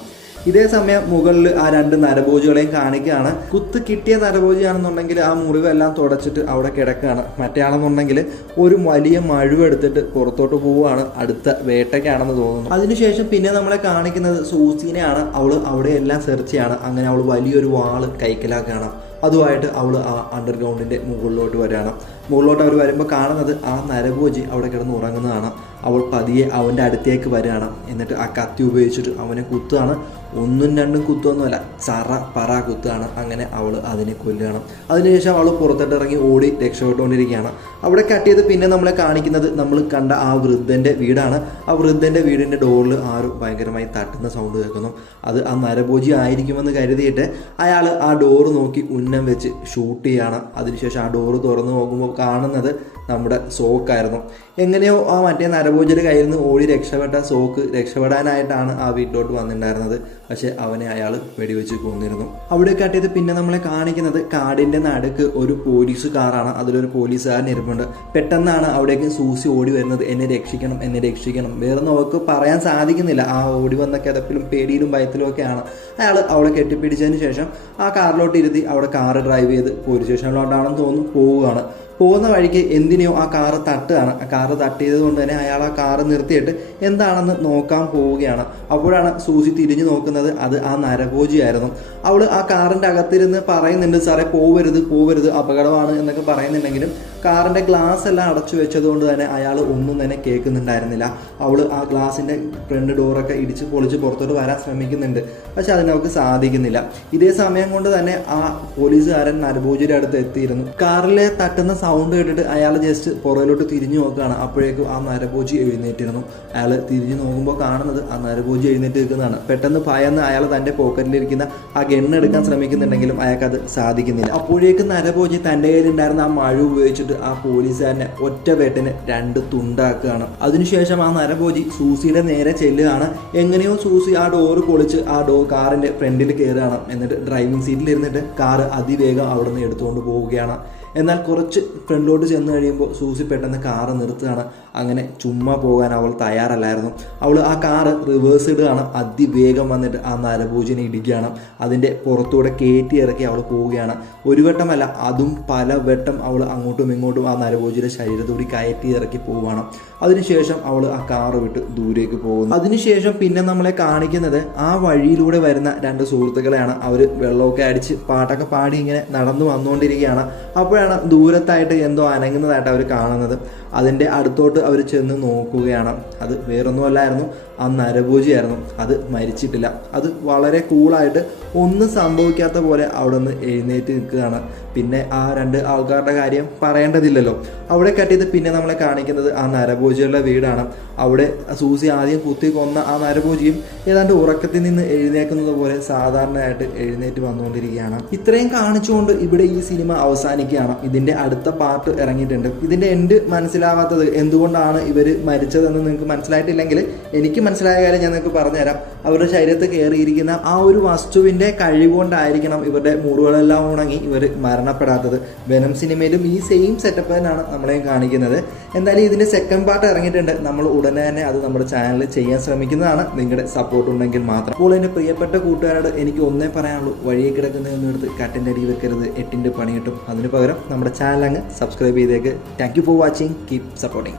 ഇതേ സമയം മുകളിൽ ആ രണ്ട് നരഭോജികളെയും കാണിക്കുകയാണ്. കുത്ത് കിട്ടിയ നരഭോജിയാണെന്നുണ്ടെങ്കിൽ ആ മുറിവെല്ലാം തുടച്ചിട്ട് അവിടെ കിടക്കുകയാണ്. മറ്റേ ആളെന്നുണ്ടെങ്കിൽ ഒരു വലിയ മഴുവെടുത്തിട്ട് പുറത്തോട്ട് പോവുകയാണ്. അടുത്ത വേട്ടയ്ക്കാണെന്ന് തോന്നുന്നു. അതിനുശേഷം പിന്നെ നമ്മളെ കാണിക്കുന്നത് സൂസിനെയാണ്. അവൾ അവിടെ എല്ലാം സെർച്ച് ചെയ്യാണ്. അങ്ങനെ അവൾ വലിയൊരു വാള് കൈക്കലാക്കുകയാണ്. അതുമായിട്ട് അവൾ ആ അണ്ടർഗ്രൗണ്ടിൻ്റെ മുകളിലോട്ട് വരികയാണ്. മുകളിലോട്ട് അവർ വരുമ്പോൾ കാണുന്നത് ആ നരഭോജി അവിടെ കിടന്ന് ഉറങ്ങുന്നതാണ്. അവൾ പതിയെ അവൻ്റെ അടുത്തേക്ക് വരികയാണ്. എന്നിട്ട് ആ കത്തി ഉപയോഗിച്ചിട്ട് അവനെ കുത്തുകയാണ്. ഒന്നും രണ്ടും കുത്തൊന്നുമല്ല, ചറ പറ കുത്തുകയാണ്. അങ്ങനെ അവൾ അതിനെ കൊല്ലുകയാണ്. അതിനുശേഷം അവൾ പുറത്തോട്ട് ഇറങ്ങി ഓടി രക്ഷപ്പെട്ടുകൊണ്ടിരിക്കുകയാണ്. അവിടെ കട്ട് ചെയ്ത് പിന്നെ നമ്മളെ കാണിക്കുന്നത് നമ്മൾ കണ്ട ആ വൃദ്ധൻ്റെ വീടാണ്. ആ വൃദ്ധൻ്റെ വീടിൻ്റെ ഡോറിൽ ആരും ഭയങ്കരമായി തട്ടുന്ന സൗണ്ട് കേൾക്കുന്നു. അത് ആ നരഭോജി ആയിരിക്കുമെന്ന് കരുതിയിട്ട് അയാൾ ആ ഡോറ് നോക്കി ഉന്നം വെച്ച് ഷൂട്ട് ചെയ്യുകയാണ്. അതിനുശേഷം ആ ഡോറ് തുറന്നു നോക്കുമ്പോൾ കാണുന്നത് നമ്മുടെ സോക്കായിരുന്നു. എങ്ങനെയോ ആ മറ്റേ നരഭോജിയുടെ കയ്യിൽ നിന്ന് ഓടി രക്ഷപ്പെട്ട സോക്ക് രക്ഷപ്പെടാനായിട്ടാണ് ആ വീട്ടിലോട്ട് വന്നിട്ടുണ്ടായിരുന്നത്. പക്ഷെ അവനെ അയാൾ വെടിവെച്ച് കൊന്നിരുന്നു. അവിടെ കട്ടിയത് പിന്നെ നമ്മളെ കാണിക്കുന്നത് കാടിൻ്റെ നടുക്ക് ഒരു പോലീസ് കാറാണ്. അതിലൊരു പോലീസുകാരൻ ഇരിപ്പുണ്ട്. പെട്ടെന്നാണ് അവിടേക്ക് സൂസി ഓടി വരുന്നത്. എന്നെ രക്ഷിക്കണം, എന്നെ രക്ഷിക്കണം. വേറെ നമുക്ക് പറയാൻ സാധിക്കുന്നില്ല. ആ ഓടി വന്ന കിതപ്പിലും പേടിയിലും ഭയത്തിലും ഒക്കെയാണ്. അയാൾ അവളെ കെട്ടിപ്പിടിച്ചതിന് ശേഷം ആ കാറിലോട്ട് ഇരുത്തി അവിടെ കാറ് ഡ്രൈവ് ചെയ്ത് പോലീസ് സ്റ്റേഷനിലോട്ടാണെന്ന് തോന്നുന്നു പോവുകയാണ്. പോകുന്ന വഴിക്ക് എന്തിനെയോ ആ കാറ് തട്ടുകയാണ്. ആ കാറ് തട്ടിയത് കൊണ്ട് തന്നെ അയാൾ ആ കാറ് നിർത്തിയിട്ട് എന്താണെന്ന് നോക്കാൻ പോവുകയാണ്. അപ്പോഴാണ് സൂസി തിരിഞ്ഞു നോക്കുന്നത്. അത് ആ നരഭോജിയായിരുന്നു. അവൾ ആ കാറിൻ്റെ അകത്തിരുന്ന് പറയുന്നുണ്ട്, സാറേ പോവരുത് പോവരുത്, അപകടമാണ് എന്നൊക്കെ പറയുന്നുണ്ടെങ്കിലും കാറിൻ്റെ ഗ്ലാസ് എല്ലാം അടച്ചു വെച്ചതുകൊണ്ട് തന്നെ അയാൾ ഒന്നും തന്നെ കേൾക്കുന്നുണ്ടായിരുന്നില്ല. അവൾ ആ ഗ്ലാസിൻ്റെ ഫ്രണ്ട് ഡോറൊക്കെ ഇടിച്ച് പൊളിച്ച് പുറത്തോട്ട് വരാൻ ശ്രമിക്കുന്നുണ്ട്. പക്ഷെ അതിനവർക്ക് സാധിക്കുന്നില്ല. ഇതേ സമയം കൊണ്ട് തന്നെ ആ പോലീസുകാരൻ നരഭോജിയുടെ അടുത്ത് എത്തിയിരുന്നു. കാറിലെ തട്ടുന്ന സൗണ്ട് കേട്ടിട്ട് അയാൾ ജസ്റ്റ് പുറകിലോട്ട് തിരിഞ്ഞു നോക്കുകയാണ്. അപ്പോഴേക്കും ആ നരഭോജി എഴുന്നേറ്റിരുന്നു. അയാൾ തിരിഞ്ഞു നോക്കുമ്പോൾ കാണുന്നത് ആ നരഭോജി എഴുന്നേറ്റ് നിൽക്കുന്നതാണ്. പെട്ടെന്ന് ഭയന്ന് അയാൾ തൻ്റെ പോക്കറ്റിലിരിക്കുന്ന ആ ഗണ്ണ് എടുക്കാൻ ശ്രമിക്കുന്നുണ്ടെങ്കിലും അയാൾക്കത് സാധിക്കുന്നില്ല. അപ്പോഴേക്കും നരഭോജി തൻ്റെ കയ്യിലുണ്ടായിരുന്ന ആ മഴ ഉപയോഗിച്ചിട്ട് ആ പോലീസുകാരനെ ഒറ്റ വെട്ടിന് രണ്ട് തുണ്ടാക്കുകയാണ്. അതിനുശേഷം ആ നരഭോജി സൂസിയുടെ നേരെ ചെല്ലുകയാണ്. എങ്ങനെയോ സൂസി ആ ഡോറ് പൊളിച്ച് ആ കാറിൻ്റെ ഫ്രണ്ടിൽ കയറുകയാണ്. എന്നിട്ട് ഡ്രൈവിംഗ് സീറ്റിൽ ഇരുന്നിട്ട് കാറ് അതിവേഗം അവിടെ നിന്ന് എടുത്തുകൊണ്ട് പോവുകയാണ്. എന്നാൽ കുറച്ച് ഫ്രണ്ടിലോട്ട് ചെന്ന് കഴിയുമ്പോൾ സൂസി പെട്ടെന്ന് കാറ് നിർത്തുകയാണ്. അങ്ങനെ ചുമ്മാ പോകാൻ അവൾ തയ്യാറല്ലായിരുന്നു. അവൾ ആ കാറ് റിവേഴ്സ് ഇടുകയാണ്. അതിവേഗം വന്നിട്ട് ആ നരഭോജിനെ ഇടിക്കുകയാണ്. അതിൻ്റെ പുറത്തൂടെ കയറ്റി ഇറക്കി അവൾ പോവുകയാണ്. ഒരു വട്ടമല്ല, അതും പല വട്ടം അവൾ അങ്ങോട്ടും ഇങ്ങോട്ടും ആ നരഭോജിയുടെ ശരീരത്തോടി കയറ്റി ഇറക്കി പോവുകയാണ്. അതിനുശേഷം അവൾ ആ കാറ് വിട്ട് ദൂരേക്ക് പോകുന്നു. അതിനുശേഷം പിന്നെ നമ്മളെ കാണിക്കുന്നത് ആ വഴിയിലൂടെ വരുന്ന രണ്ട് സുഹൃത്തുക്കളെയാണ്. അവർ വെള്ളമൊക്കെ അടിച്ച് പാട്ടൊക്കെ പാടി ഇങ്ങനെ നടന്നു വന്നുകൊണ്ടിരിക്കുകയാണ്. അപ്പോഴാണ് ദൂരത്തായിട്ട് എന്തോ അനങ്ങുന്നതായിട്ട് അവർ കാണുന്നത്. അതിൻ്റെ അടുത്തോട്ട് അവർ ചെന്ന് നോക്കുകയാണ്. അത് വേറൊന്നുമല്ലായിരുന്നു, ആ നരഭോജിയായിരുന്നു. അത് മരിച്ചിട്ടില്ല. അത് വളരെ കൂളായിട്ട് ഒന്നും സംഭവിക്കാത്ത പോലെ അവിടെ നിന്ന് എഴുന്നേറ്റ് നിൽക്കുകയാണ്. പിന്നെ ആ രണ്ട് ആൾക്കാരുടെ കാര്യം പറയേണ്ടതില്ലല്ലോ. അവിടെ കട്ടിയത് പിന്നെ നമ്മളെ കാണിക്കുന്നത് ആ നരഭോജികളുടെ വീടാണ്. അവിടെ സൂസി ആദ്യം കുത്തി കൊന്ന ആ നരഭോജിയും ഏതാണ്ട് ഉറക്കത്തിൽ നിന്ന് എഴുന്നേക്കുന്നത് പോലെ സാധാരണയായിട്ട് എഴുന്നേറ്റ് വന്നുകൊണ്ടിരിക്കുകയാണ്. ഇത്രയും കാണിച്ചുകൊണ്ട് ഇവിടെ ഈ സിനിമ അവസാനിക്കുകയാണ്. ഇതിൻ്റെ അടുത്ത പാർട്ട് ഇറങ്ങിയിട്ടുണ്ട്. ഇതിൻ്റെ എൻഡ് മനസ്സിലാവാത്തത് എന്തുകൊണ്ടാണ് ഇവർ മരിച്ചതെന്ന് നിങ്ങൾക്ക് മനസ്സിലായിട്ടില്ലെങ്കിൽ എനിക്ക് മനസ്സിലായ കാര്യം ഞാൻ നിങ്ങൾക്ക് പറഞ്ഞുതരാം. അവരുടെ ശരീരത്തിൽ കയറിയിരിക്കുന്ന ആ ഒരു വസ്തുവിൻ്റെ കഴിവുകൊണ്ടായിരിക്കണം ഇവരുടെ മുറിവുകളെല്ലാം ഉണങ്ങി ഇവർ മരണപ്പെടാത്തത്. വെനം സിനിമയിലും ഈ സെയിം സെറ്റപ്പ് തന്നെയാണ് നമ്മളെയും കാണിക്കുന്നത്. എന്തായാലും ഇതിൻ്റെ സെക്കൻഡ് പാർട്ട് ഇറങ്ങിയിട്ടുണ്ട്. നമ്മൾ ഉടനെ തന്നെ അത് നമ്മുടെ ചാനലിൽ ചെയ്യാൻ ശ്രമിക്കുന്നതാണ്, നിങ്ങളുടെ സപ്പോർട്ട് ഉണ്ടെങ്കിൽ മാത്രം. അപ്പോൾ എൻ്റെ പ്രിയപ്പെട്ട കൂട്ടുകാരോട് എനിക്ക് ഒന്നേ പറയാനുള്ളൂ, വഴിയെ കിടക്കുന്നതൊന്നും എടുത്ത് കട്ടിൻ്റെ അടി വെക്കരുത്, 8ൻ്റെ പണി കിട്ടും. അതിന് പകരം നമ്മുടെ ചാനൽ അങ്ങ് സബ്സ്ക്രൈബ് ചെയ്തേക്ക്. Thank you for watching. Keep supporting.